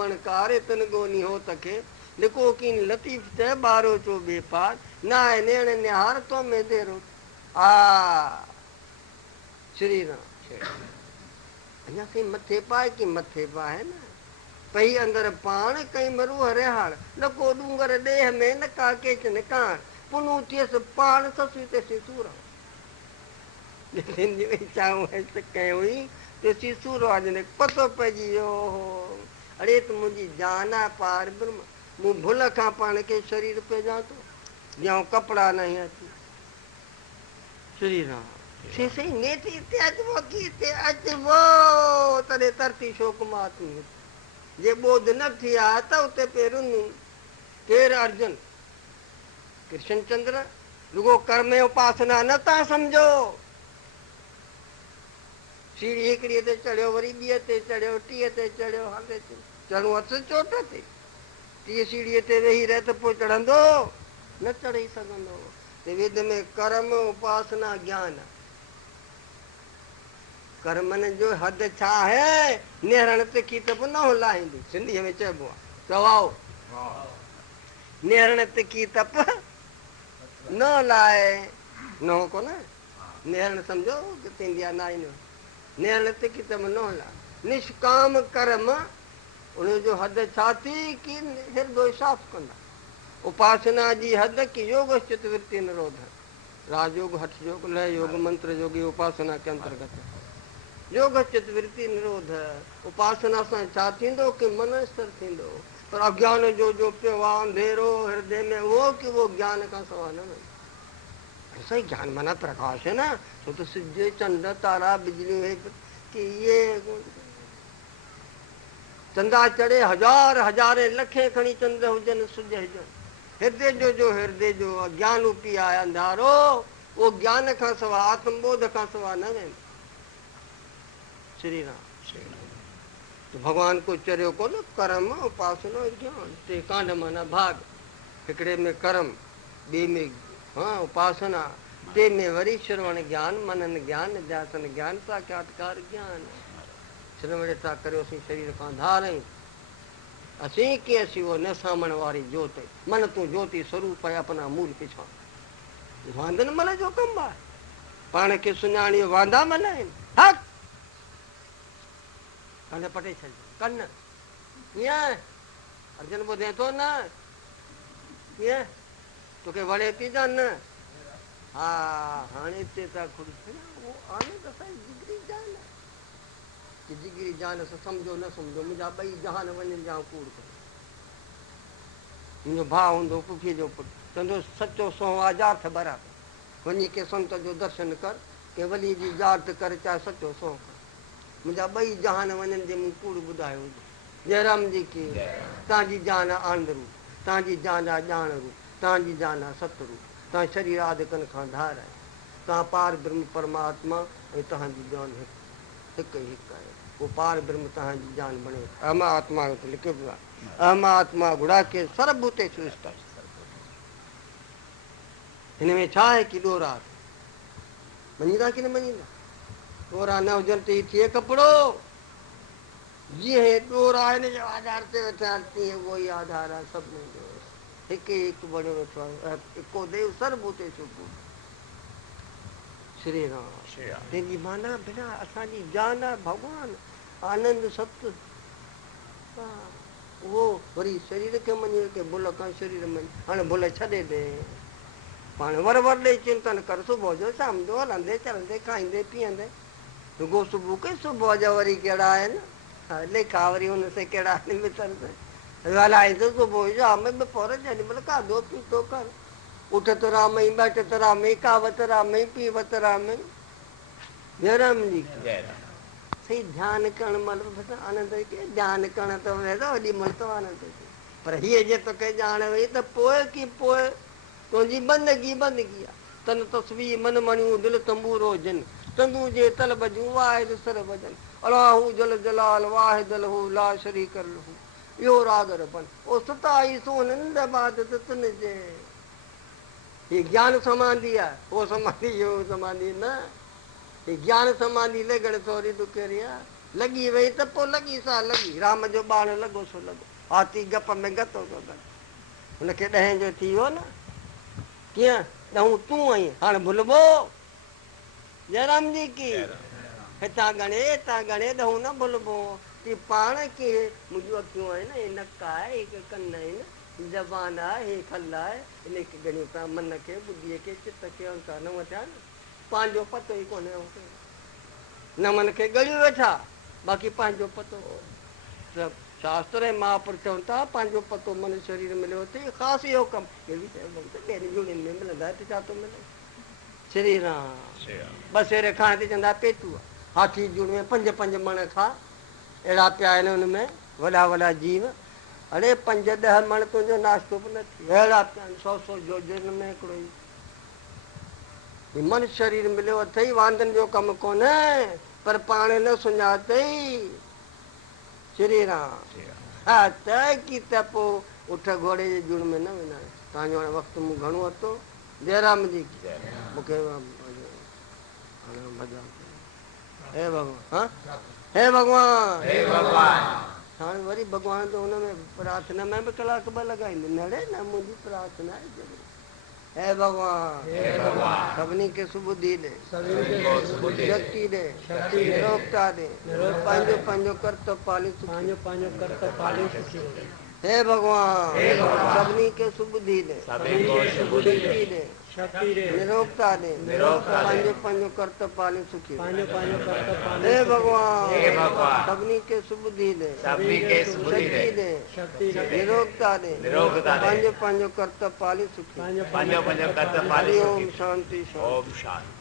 वणकार तन गोनी हो तके लिको किन लतीफ ते बारो चो बेपार ना नेण निहार तो में देरो आ श्री राम अञा कई मथे पाए कि मथे पाए न पई अंदर पाण कई मरु हरिहाड़ लको डूंगर देह में न काके चन कान पुनु थियस पाण ससु ते सिसूरा जिंदगी में चाहूं ऐसे कहीं हुई तो सिसूरो आज ने पतो पजी यो अरे तो मुझी जाना पार ब्रह्म मु भूल खा पाण के शरीर पे जा तो ज्यों कपड़ा नहीं आती श्री राम से सही नेति ते अजबो की ते अजबो तरे तरती शोक मातू जे बोध न थिया त उते पेरुन केर अर्जुन कृष्ण चंद्र रुगो कर्म उपासना न ता समझो सीढ़ी हिकिड़ीअ ते चढ़ियो वरी ॿीअ ते चढ़ियो टीह ते चढ़ियो हले चढ़ूं हथ चोट ते टीह सीढ़ीअ ते वेही रहे त पोइ चढ़ंदो न चढ़ी सघंदो ते वेद में कर्म उपासना ज्ञान कर्मनि जो हद छा आहे नेहरण ते की त न लाहींदी सिंधीअ में चइबो आहे चवाओ नेहरण ते की तप न लाए न कोन नेहरण सम्झो थींदी आहे नाई न नेहरण ते की तप न लाए निष्काम कर्म उनजो हद छा थी कि हृदय साफ़ कंदा उपासना जी हद की योग चित वृत्ति निरोध राजयोग हठ योग लय योग मंत्र योगी उपासना के अंतर्गत योग चित वृत्ति निरोध उपासना सां छा थींदो कि मन स्थिर थींदो पर अज्ञान जो पियो आहे अंधेरो हृदय में वो कि वो ज्ञान का सवाल है ऐसा ही ज्ञान माना प्रकाश है ना तो सिज चंड तारा बिजली कि ये चंदा चढ़े हजार हजारे लखे खणी चंद्र हुजन सुज हुजन हृदय जो हृदय जो अज्ञान रूपी आहे अंधारो वो ज्ञान का सवा आत्मबोध का सवा न वेंदो श्री राम तो भगवान को चरियो को न कर्म उपासना ज्ञान ते कांड माना भाग हिकिड़े में कर्म ॿिए में हाँ उपासना ते में वरी श्रवण ज्ञान मनन ज्ञान ध्यासन ज्ञान साक्षात्कार ज्ञान श्रवण था करियो असीं शरीर खां धारई असीं कि असीं वो न सामण वारी जोत मन तू ज्योति स्वरूप है अपना मूल पिछाण वांदन मन जो कम आहे पाण खे सुञाणी वांदा मन आहिनि हक कन पटे छॾिजो कन कीअं अर्जुन ॿुधे थो न कीअं तोखे वणे थी जा न हा हाणे हिते था खुड़ी वो आने त साईं जिगरी जान कि जिगरी जान सां सम्झो न सम्झो मुंहिंजा ॿई जहान वञनि जा कूड़ कयो मुंहिंजो भाउ हूंदो पुफीअ जो पुटु चवंदो सचो सो आजार्थ बराबरि वञी के संत जो दर्शन कर के वली जी जात कर चाहे सचो सो कर मुंहिंजा ॿई जहान वञनि जे मूं कूड़ ॿुधायो हुजे जय राम जी की तव्हांजी जान आहे आनंद रूप तव्हांजी जान आहे ॼाण रूप तव्हांजी जान आहे सत रूप तव्हां शरीर आदिकनि खां धार आहे तव्हां पार ब्रह्म परमात्मा ऐं तव्हांजी जान हिकु ई हिकु आहे उहो पार ब्रह्म तव्हांजी जान बणे अहम आत्मा लिखियो आहे अहम आत्मा गुड़ा के सर्वभूते सुस्ता हिन में छा आहे की ॾोरा मञींदा की न मञींदा ॾोरा न हुजनि त ही थिए कपिड़ो जीअं हे ॾोरा हिन जे आधार ते वेठा तीअं उहो ई आधार आहे सभिनी जो हिकु ई हिकु बणियो वेठो आहे हिको देव सर्वभूते सुभू श्री राम तंहिंजी माना बिना असांजी जान आहे भॻवानु आनंद सत उहो वरी शरीर खे मञे के भुल खां शरीर मञे हाणे भुल छॾे ॾे पाण वर ॾेई चिंतन कर सुबुह जो शाम जो हलंदे चलंदे खाईंदे पीअंदे रुगो सुबुह के सुबुह जा वरी कहिड़ा आहिनि लेखा वरी हुन से कहिड़ा आहिनि मित्र ॻाल्हाईंदो सुबुह जो शाम बपोर जेॾी महिल खाधो पीतो कर उठ त राम ई बैठ त राम ई कावत राम ई पीवत राम ई जय राम जी सही ध्यानु करणु महिल आनंद ध्यानु करणु त वेंदो ओॾी महिल त आनंद पर हीअ जे तोखे ॼाण वई त पोइ की पोइ तुंहिंजी बंदगी बंदगी आहे तन तस्वीर मन मणियूं दिलि तंबूरो जिन तंदू जे तल बजूं वाहिद सर भजन अलाहू जल जलाल वाहिद लहू ला शरीक लहू इहो रागर बन ओ सताई सोनंद बादत तुन जे ये ज्ञान समाधि आहे वो समाधि यो समाधि न ये ज्ञान समाधि लगण थोरी दुखेरी आहे लॻी वई त पोइ लॻी सा लॻी, राम जो बाण लॻो सो लॻो, हाथी गप में गतो थो गॾु, हुनखे 10 जो थी वियो न, कीअं ॾहूं तूं आई, हाणे भुलिबो, जयराम जी की हितां गणे हितां गणे, ॾहूं न भुलिबो की पाण खे मुंहिंजूं अखियूं आहिनि, हे नक आहे, हे कन आहिनि, ज़बान आहे, हे खल आहे, हिनखे ॻणियूं पिया मन खे, ॿुधीअ खे, चित खे, अहंकार न वठिया न, पंहिंजो पतो ई कोन्हे, न मन खे ॻणियूं वेठा, बाक़ी पंहिंजो पतो त शास्त्र ऐं महापुरुष चवनि था पंहिंजो पतो मन शरीर मिलियो अथई, ख़ासि इहो कमु, ॿियनि जुड़ियुनि में मिलंदा हिते छा थो मिले, श्री राम बसेरे खां हिते चवंदा पेटू, हाथी जुड़ में 5-5 मण खा, अहिड़ा पिया आहिनि हुन में वॾा वॾा जीव, अड़े 5-10 मण तुंहिंजो नाश्तो बि न थी, अहिड़ा पिया आहिनि 100 जोजन में हिकिड़ो ई मन शरीर मिलियो अथई, वांदनि जो कमु कोन्हे, पर पाण न सुञातई, श्री राम हा त की त पोइ उठ घोड़े जे जुड़ में न वेंदा, तव्हांजो हाणे वक़्तु मूं घणो वरितो, जयराम जी मूंखे हे भॻवान, हे भॻवान, हाणे वरी भॻवान त हुन में प्रार्थना में बि कलाक ॿ लॻाईंदे, नड़े न मुंहिंजी प्रार्थना आहे ज़रूरु, हे भॻवान सभिनी खे सुॿुधी ॾे, शक्ति ॾे, निरोगता ॾे, पंहिंजो पंहिंजो कर्तव्य पाले सुखी, हे भॻवान सभिनी खे सुॿुधी ॾे, शक्ति ॾे, निरोगता ॾे, पंहिंजो पंहिंजो कर्तव्य पाले सुखी, हे भॻवान सभिनी खे सुॿुधी ॾे, शक्ति ॾे, निरोगता ॾे, पंहिंजो पंहिंजो कर्तव्य पाले सुखी, हरि ओम शांति शांति।